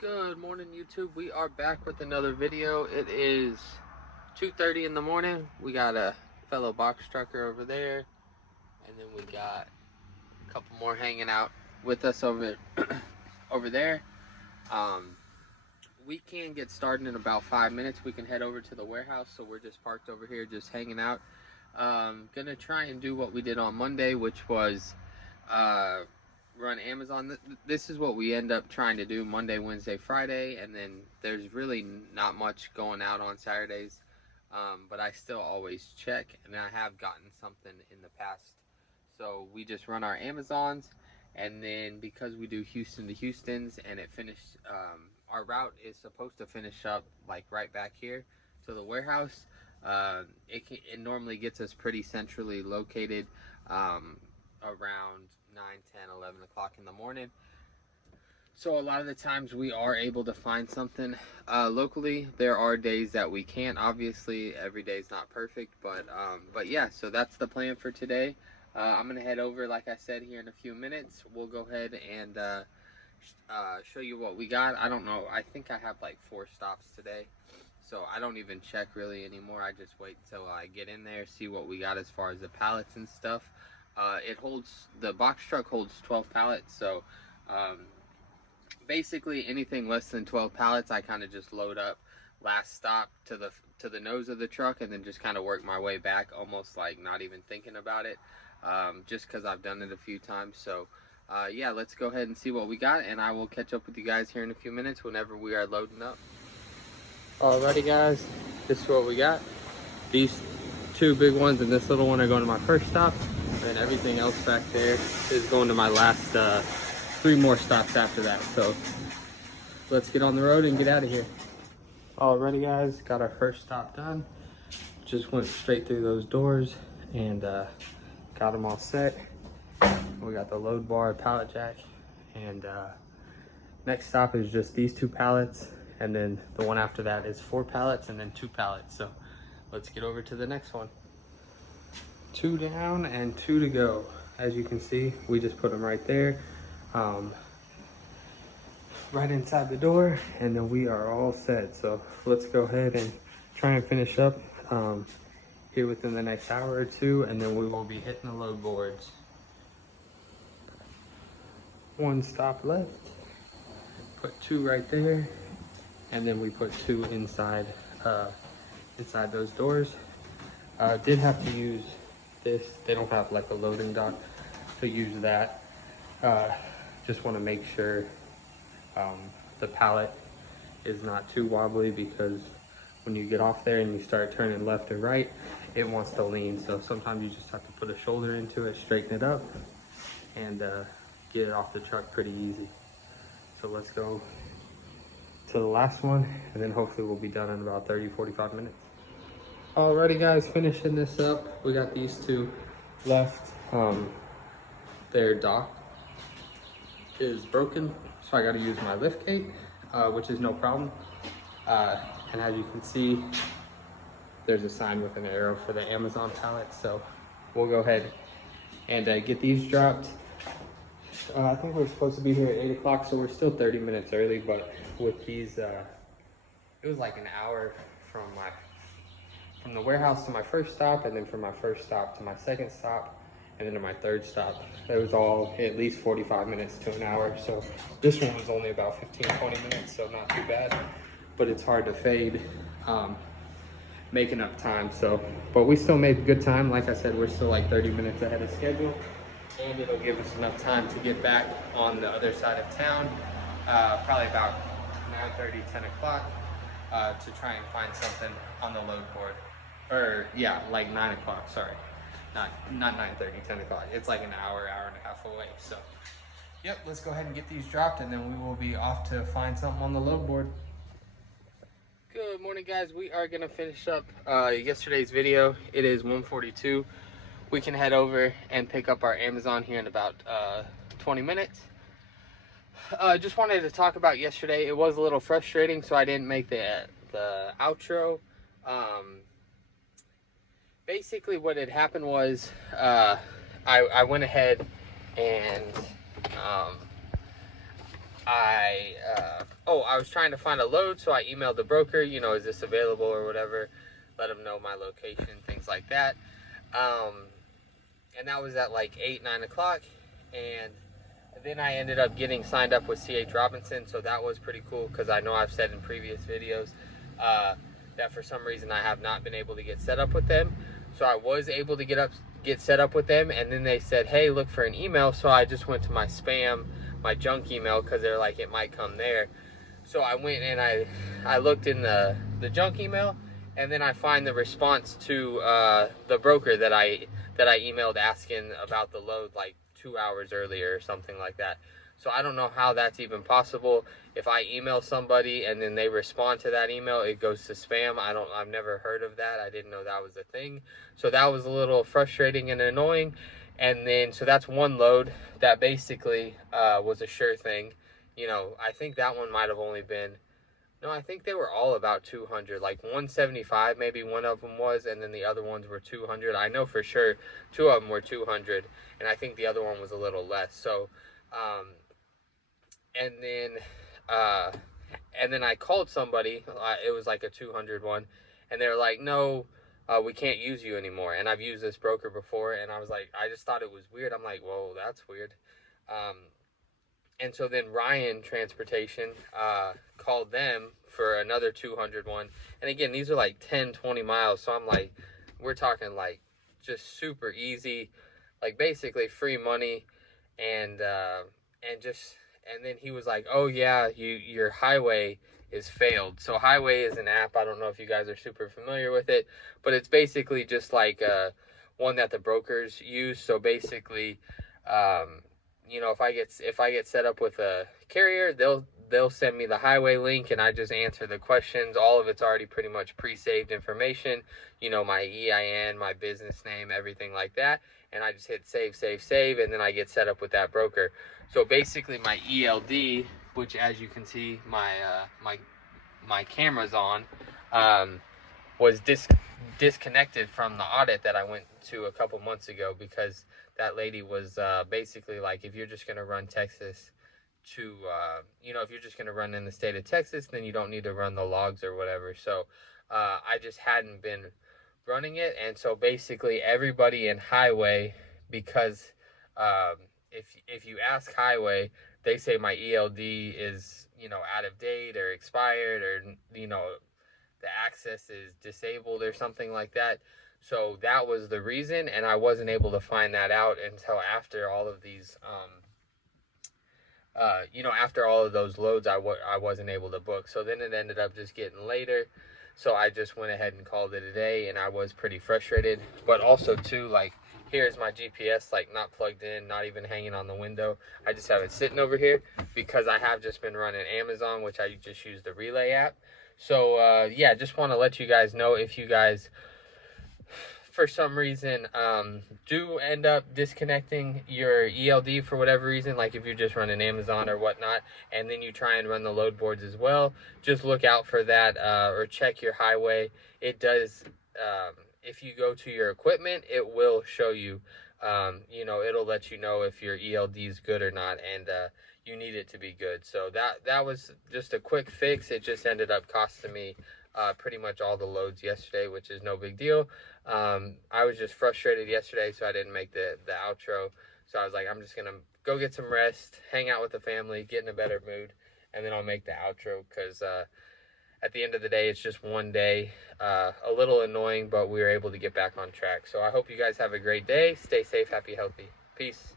Good morning, YouTube. We are back with another video. It is 2:30 in the morning. We got a fellow box trucker over there, and then we got a couple more hanging out with us over there. Um, we can get started in about 5 minutes. We can head over to the warehouse, so we're just parked over here, just hanging out. Gonna try and do what we did on Monday, which was uh, run Amazon. This is what we end up trying to do Monday, Wednesday, Friday, and then there's really not much going out on Saturdays. But I still always check, and I have gotten something in the past. So we just run our Amazons, and then because we do Houston to Houston's, and it finished, our route is supposed to finish up like right back here to the warehouse. It normally gets us pretty centrally located. Around 9, 10, 11 o'clock in the morning. So a lot of the times we are able to find something locally. There are days that we can't. Obviously, every day is not perfect, but yeah. So that's the plan for today. I'm gonna head over, like I said, here in a few minutes. We'll go ahead and show you what we got. I don't know. I think I have like 4 stops today, so I don't even check really anymore. I just wait till I get in there, see what we got as far as the pallets and stuff. The box truck holds 12 pallets, so basically anything less than 12 pallets I kind of just load up last stop to the nose of the truck, and then just kind of work my way back, almost like not even thinking about it, just because I've done it a few times. So yeah, let's go ahead and see what we got, and I will catch up with you guys here in a few minutes whenever we are loading up. Alrighty guys, this is what we got. These 2 big ones and this little one are going to my first stop, and everything else back there is going to my last 3 more stops after that. So let's get on the road and get out of here. Alrighty guys, got our first stop done. Just went straight through those doors and got them all set. We got the load bar, pallet jack, and next stop is just these 2 pallets, and then the one after that is 4 pallets and then 2 pallets. So let's get over to the next one. 2 down and 2 to go. As you can see, we just put them right there, right inside the door, and then we are all set. So let's go ahead and try and finish up here within the next hour or 2, and then we will be hitting the load boards. 1 stop left. Put 2 right there, and then we put 2 inside inside those doors. Did have to use this. They don't have like a loading dock to use that. Just want to make sure the pallet is not too wobbly, because when you get off there and you start turning left and right, it wants to lean. So sometimes you just have to put a shoulder into it, straighten it up, and get it off the truck pretty easy. So let's go to the last one, and then hopefully we'll be done in about 30-45 minutes. Alrighty guys, finishing this up. We got these 2 left. Their dock is broken, so I got to use my lift gate, which is no problem. And as you can see, there's a sign with an arrow for the Amazon pallet. So we'll go ahead and get these dropped. I think we're supposed to be here at 8 o'clock, so we're still 30 minutes early. But with these, it was like an hour from the warehouse to my first stop, and then from my first stop to my second stop, and then to my third stop. It was all at least 45 minutes to an hour. So this one was only about 15-20 minutes, so not too bad. But it's hard to fade making up time. So, but we still made good time. Like I said, we're still like 30 minutes ahead of schedule, and it'll give us enough time to get back on the other side of town, probably about 9:30, 10 o'clock, to try and find something on the load board. Or yeah, like 9 o'clock, sorry. Not 9:30, 10 o'clock. It's like an hour and a half away. So yep, let's go ahead and get these dropped, and then we will be off to find something on the load board. Good morning guys, we are gonna finish up yesterday's video. It is 1:42. We can head over and pick up our Amazon here in about 20 minutes. Just wanted to talk about yesterday. It was a little frustrating, so I didn't make the outro. Basically what had happened was I went ahead and I was trying to find a load, so I emailed the broker, you know, is this available or whatever, let them know my location, things like that. And that was at like 8, 9 o'clock. And then I ended up getting signed up with C.H. Robinson, so that was pretty cool, because I know I've said in previous videos that for some reason I have not been able to get set up with them. So I was able to get set up with them, and then they said, hey, look for an email. So I just went to my spam, my junk email, because they're like, it might come there. So I went and I looked in the junk email, and then I find the response to the broker that I emailed asking about the load like 2 hours earlier or something like that. So I don't know how that's even possible. If I email somebody and then they respond to that email, it goes to spam. I've never heard of that. I didn't know that was a thing. So that was a little frustrating and annoying. And then, so that's one load that basically was a sure thing. You know, I think that one might have only been, no, I think they were all about 200, like 175 maybe one of them was, and then the other ones were 200. I know for sure two of them were 200, and I think the other one was a little less. So, and then, I called somebody, it was like a 200 one, and they were like, no, we can't use you anymore. And I've used this broker before, and I was like, I just thought it was weird. I'm like, whoa, that's weird. And so then Ryan Transportation called them for another 200 one. And again, these are like 10, 20 miles. So I'm like, we're talking like just super easy, like basically free money. And then he was like, oh yeah, your Highway is failed. So Highway is an app. I don't know if you guys are super familiar with it, but it's basically just like one that the brokers use. So basically, you know, if I get set up with a carrier, they'll send me the Highway link, and I just answer the questions. All of it's already pretty much pre-saved information, you know, my EIN, my business name, everything like that, and I just hit save, and then I get set up with that broker. So basically my ELD, which as you can see my camera's on, was disconnected from the audit that I went to a couple months ago, because that lady was basically like, if you're just going to run Texas to, you know, if you're just going to run in the state of Texas, then you don't need to run the logs or whatever. So I just hadn't been running it. And so basically everybody in Highway, because if you ask Highway, they say my ELD is, you know, out of date or expired, or, you know, the access is disabled or something like that. So that was the reason, and I wasn't able to find that out until after all of these, you know, after all of those loads, I wasn't able to book. So then it ended up just getting later. So I just went ahead and called it a day, and I was pretty frustrated. But also too, like, here's my GPS, like not plugged in, not even hanging on the window. I just have it sitting over here because I have just been running Amazon, which I just use the Relay app. So yeah, just want to let you guys know, if you guys for some reason do end up disconnecting your ELD for whatever reason, like if you're just running Amazon or whatnot, and then you try and run the load boards as well, just look out for that, or check your Highway. It does, if you go to your equipment, it will show you, you know, it'll let you know if your ELD is good or not, and you need it to be good. So that was just a quick fix. It just ended up costing me pretty much all the loads yesterday, which is no big deal. I was just frustrated yesterday, so I didn't make the outro. So I was like, I'm just gonna go get some rest, hang out with the family, get in a better mood, and then I'll make the outro, because at the end of the day, it's just one day. A little annoying, but we were able to get back on track. So I hope you guys have a great day. Stay safe, happy, healthy. Peace.